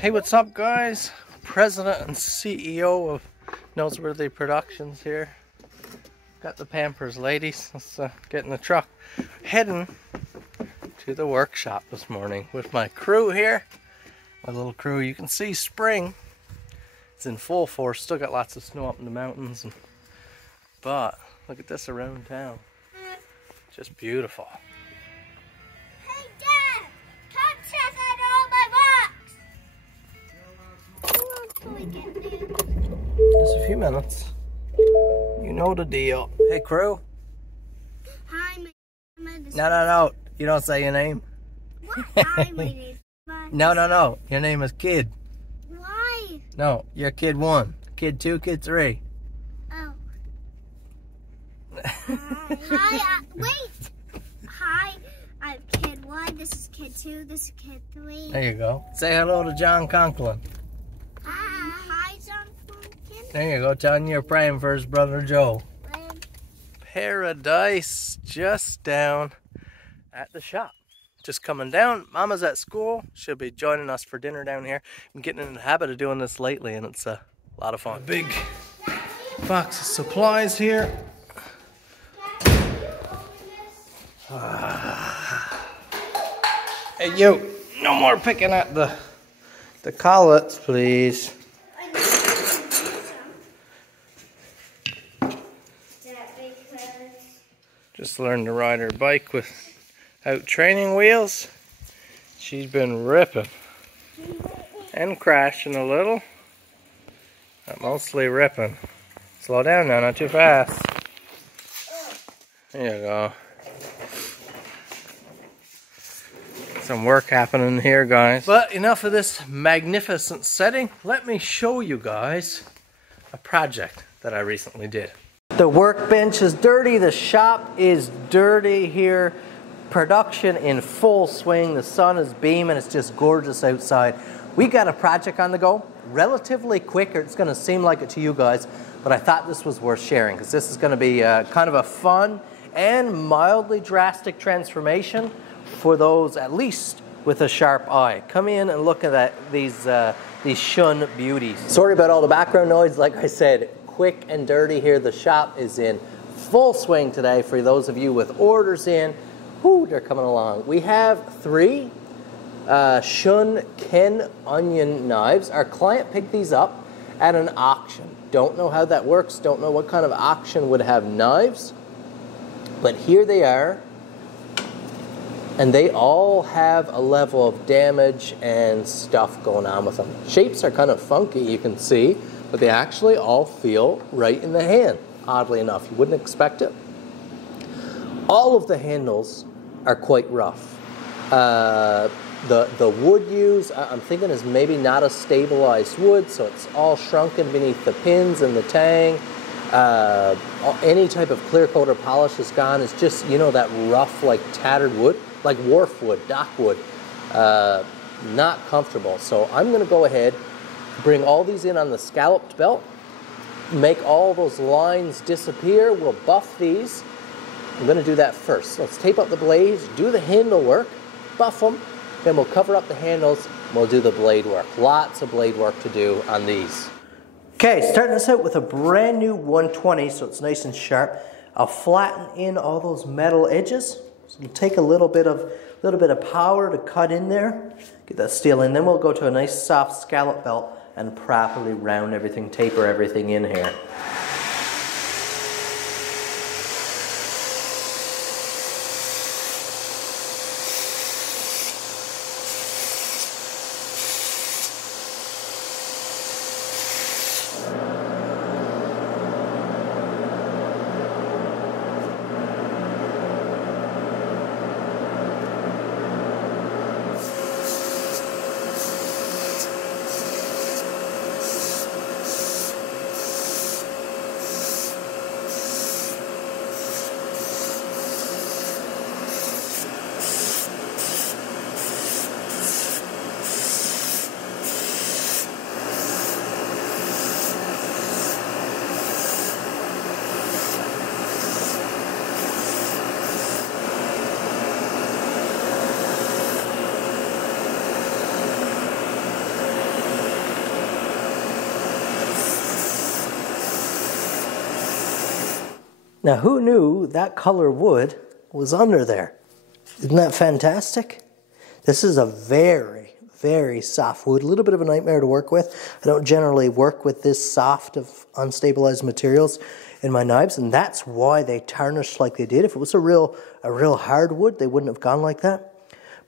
Hey, what's up, guys? President and CEO of Noseworthy Productions here. Got the Pampers ladies. Let's get in the truck. Heading to the workshop this morning with my crew here. My little crew. You can see spring. It's in full force. Still got lots of snow up in the mountains. But look at this around town. Just beautiful. Hey Dad! Come check out all my rocks! Just a few minutes. You know the deal. Hey crew. Hi, No. You don't say your name. What? Hi, my name. No. Your name is Kid. Why? No, you're Kid 1. Kid 2, Kid 3. Oh. Hi, wait. Hi, I'm Kid 1, this is Kid 2, this is Kid 3. There you go. Say hello to John Conklin. Hi, John Conklin. There you go. Tell him you're praying for his brother Joe. Paradise just down at the shop. Just coming down. Mama's at school. She'll be joining us for dinner down here. I'm getting in the habit of doing this lately, and it's a lot of fun. A big box of supplies here. Hey, you. No more picking at the collets, please. Just learned to ride her bike without training wheels. She's been ripping and crashing a little, but mostly ripping. Slow down now, not too fast. There you go. Some work happening here, guys. But enough of this magnificent setting. Let me show you guys a project that I recently did. The workbench is dirty, the shop is dirty here. Production in full swing, the sun is beaming, it's just gorgeous outside. We got a project on the go, relatively quick, or it's gonna seem like it to you guys, but I thought this was worth sharing because this is gonna be kind of a fun and mildly drastic transformation for those at least with a sharp eye. Come in and look at these SHUN beauties. Sorry about all the background noise, like I said, quick and dirty here. The shop is in full swing today for those of you with orders in. Whoo, they're coming along. We have 3 SHUN-Ken onion knives. Our client picked these up at an auction. Don't know how that works. Don't know what kind of auction would have knives. But here they are. And they all have a level of damage and stuff going on with them. Shapes are kind of funky, you can see. But they actually all feel right in the hand, oddly enough. You wouldn't expect it. All of the handles are quite rough. The wood used, I'm thinking, is maybe not a stabilized wood, so it's all shrunken beneath the pins and the tang. Any type of clear coat or polish is gone. It's just, you know, that rough, like tattered wood, like wharf wood, dock wood. Not comfortable. So I'm going to go ahead, bring all these in on the scalloped belt, make all those lines disappear. We'll buff these. I'm going to do that first. Let's tape up the blades, do the handle work, buff them, then we'll cover up the handles, and we'll do the blade work. Lots of blade work to do on these. Okay, starting this out with a brand new 120, so it's nice and sharp. I'll flatten in all those metal edges. So we'll take a little bit of power to cut in there, get that steel in. Then we'll go to a nice soft scallop belt and properly round everything, taper everything in here. Now, who knew that color wood was under there? Isn't that fantastic? This is a very, very soft wood. A little bit of a nightmare to work with. I don't generally work with this soft of unstabilized materials in my knives, and that's why they tarnished like they did. If it was a real hard wood, they wouldn't have gone like that.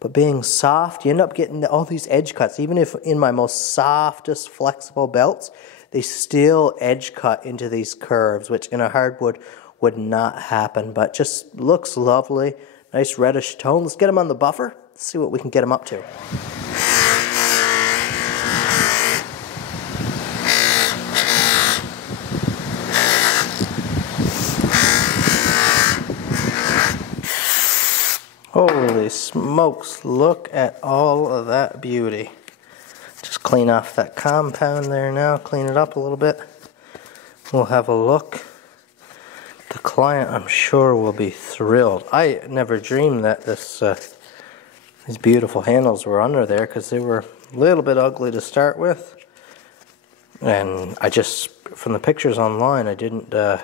But being soft, you end up getting all these edge cuts. Even if in my most softest flexible belts, they still edge cut into these curves, which in a hardwood would not happen, but just looks lovely. Nice reddish tone. Let's get them on the buffer. Let's see what we can get them up to. Holy smokes, look at all of that beauty. Just clean off that compound there now, clean it up a little bit. We'll have a look. The client, I'm sure, will be thrilled. I never dreamed that these beautiful handles were under there because they were a little bit ugly to start with. And I just, from the pictures online, I didn't, that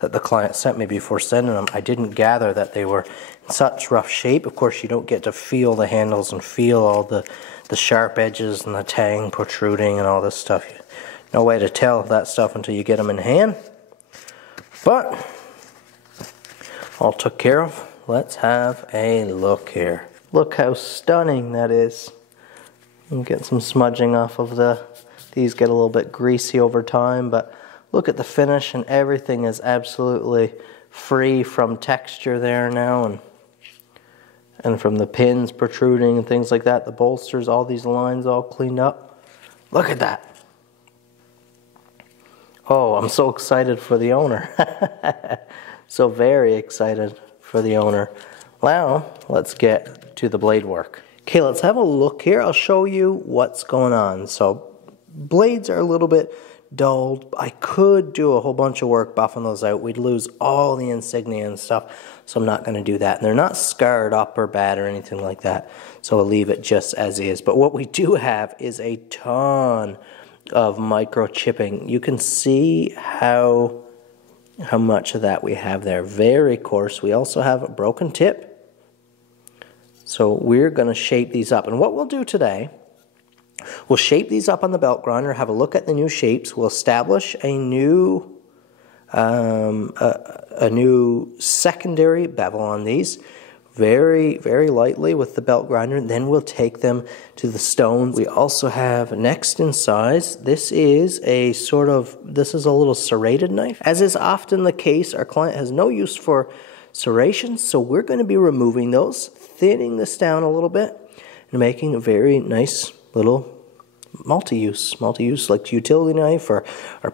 the client sent me before sending them, I didn't gather that they were in such rough shape. Of course, you don't get to feel the handles and feel all the sharp edges and the tang protruding and all this stuff. No way to tell that stuff until you get them in hand. But all took care of. Let's have a look here. Look how stunning that is. And get some smudging off of these get a little bit greasy over time, but look at the finish, and everything is absolutely free from texture there now, and from the pins protruding and things like that. The bolsters, all these lines all cleaned up. Look at that. Oh, I'm so excited for the owner. So very excited for the owner. Now, let's get to the blade work. Okay, let's have a look here. I'll show you what's going on. So, blades are a little bit dulled. I could do a whole bunch of work buffing those out. We'd lose all the insignia and stuff, so I'm not going to do that. And they're not scarred up or bad or anything like that, so I'll leave it just as is. But what we do have is a ton of microchipping. You can see how much of that we have there. Very coarse. We also have a broken tip. So we're going to shape these up. And what we'll do today, we'll shape these up on the belt grinder, have a look at the new shapes. We'll establish a new secondary bevel on these, very, very lightly with the belt grinder. Then we'll take them to the stones. We also have next in size, this is a little serrated knife. As is often the case, our client has no use for serrations, so we're going to be removing those, thinning this down a little bit, and making a very nice little multi-use like utility knife or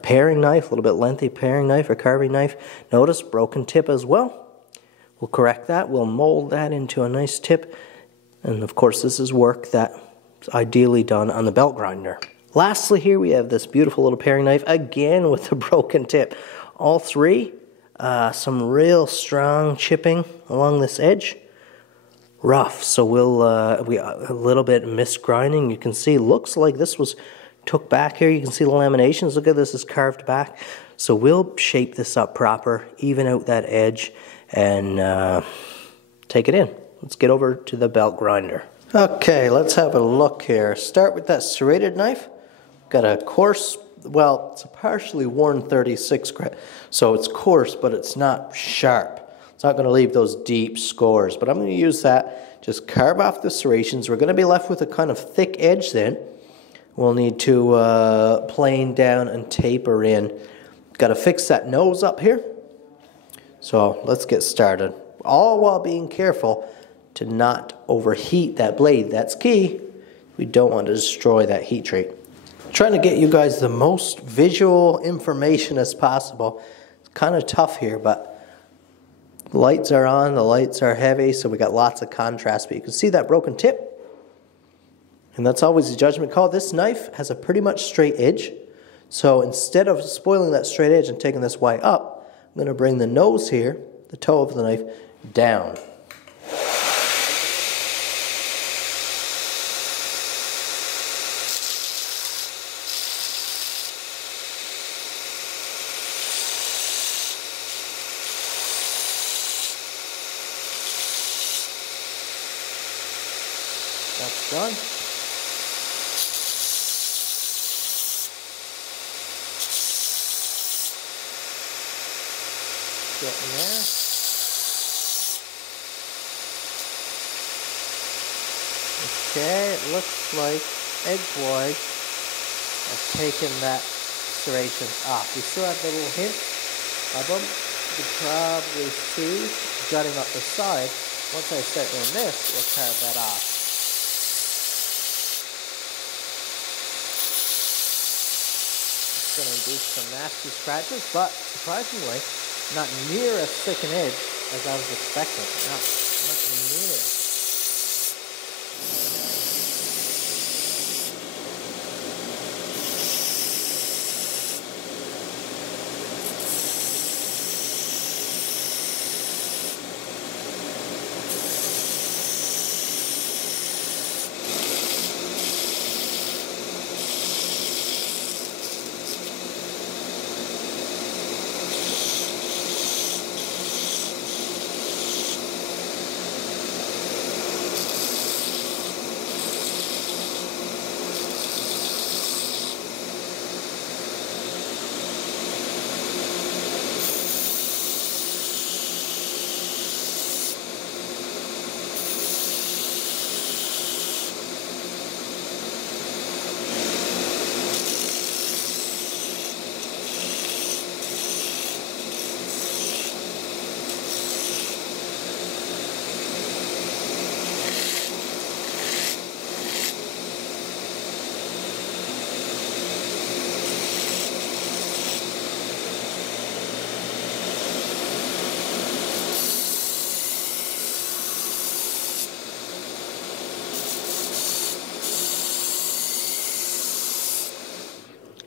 paring knife, a little bit lengthy paring knife or carving knife. Notice broken tip as well. We'll correct that. We'll mold that into a nice tip. And of course, this is work that's ideally done on the belt grinder. Lastly, here we have this beautiful little paring knife, again with a broken tip. All three, some real strong chipping along this edge. Rough, so we'll a little bit misgrinding. You can see, looks like this was took back here. You can see the laminations. Look at this, is carved back. So we'll shape this up proper, even out that edge, and take it in. Let's get over to the belt grinder. Okay, let's have a look here. Start with that serrated knife. Got a coarse, well, it's a partially worn 36 grit, so it's coarse, but it's not sharp. It's not going to leave those deep scores, but I'm going to use that. Just carve off the serrations. We're going to be left with a kind of thick edge then. We'll need to plane down and taper in. Got to fix that nose up here. So let's get started. All while being careful to not overheat that blade. That's key. We don't want to destroy that heat treat. I'm trying to get you guys the most visual information as possible. It's kind of tough here, but the lights are on, the lights are heavy, so we got lots of contrast, but you can see that broken tip. And that's always a judgment call. This knife has a pretty much straight edge, so instead of spoiling that straight edge and taking this way up, I'm going to bring the nose here, the toe of the knife, down. done. Getting there. Okay, it looks like edge wide has taken that serrations off. We still have the little hint of them. You can probably see jutting up the side. Once I start doing this, we'll carve that off. It's going to induce some nasty scratches, but surprisingly, not near as thick an edge as I was expecting. No, not near.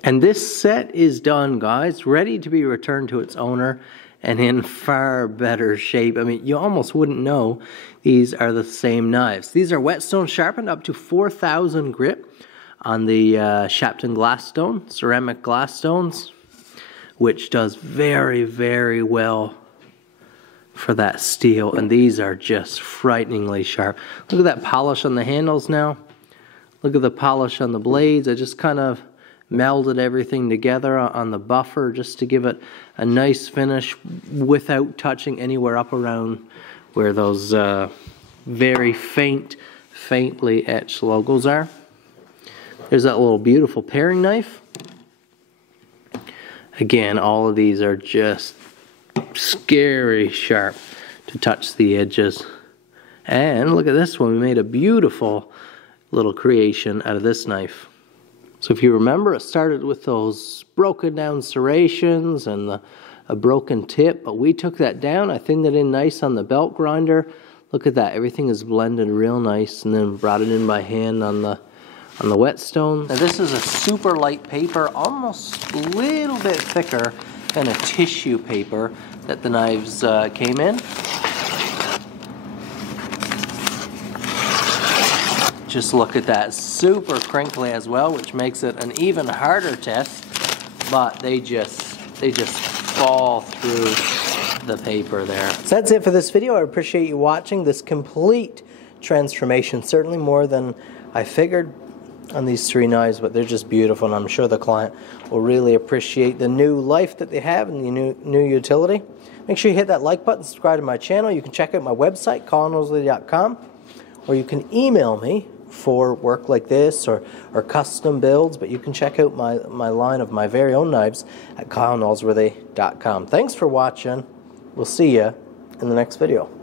And this set is done, guys, ready to be returned to its owner and in far better shape. I mean, you almost wouldn't know these are the same knives. These are Whetstone sharpened up to 4,000 grit on the Shapton glass stone, ceramic glass stones, which does very, very well for that steel. And these are just frighteningly sharp. Look at that polish on the handles now. Look at the polish on the blades. I just kind of melded everything together on the buffer just to give it a nice finish without touching anywhere up around where those very faintly etched logos are. There's that little beautiful paring knife. Again, all of these are just scary sharp to touch the edges. And look at this one. We made a beautiful little creation out of this knife. So if you remember, it started with those broken down serrations and a broken tip, but we took that down. I thinned it in nice on the belt grinder. Look at that, everything is blended real nice, and then brought it in by hand on the Whetstone. Now this is a super light paper, almost a little bit thicker than a tissue paper that the knives came in. Just look at that, super crinkly as well, which makes it an even harder test, but they just fall through the paper there. So that's it for this video. I appreciate you watching this complete transformation, certainly more than I figured on these three knives, but they're just beautiful, and I'm sure the client will really appreciate the new life that they have and the new utility. Make sure you hit that like button, subscribe to my channel. You can check out my website, colinnoseworthy.com, or you can email me for work like this or custom builds, but you can check out my line of my very own knives at colinnoseworthy.com. Thanks for watching. We'll see you in the next video.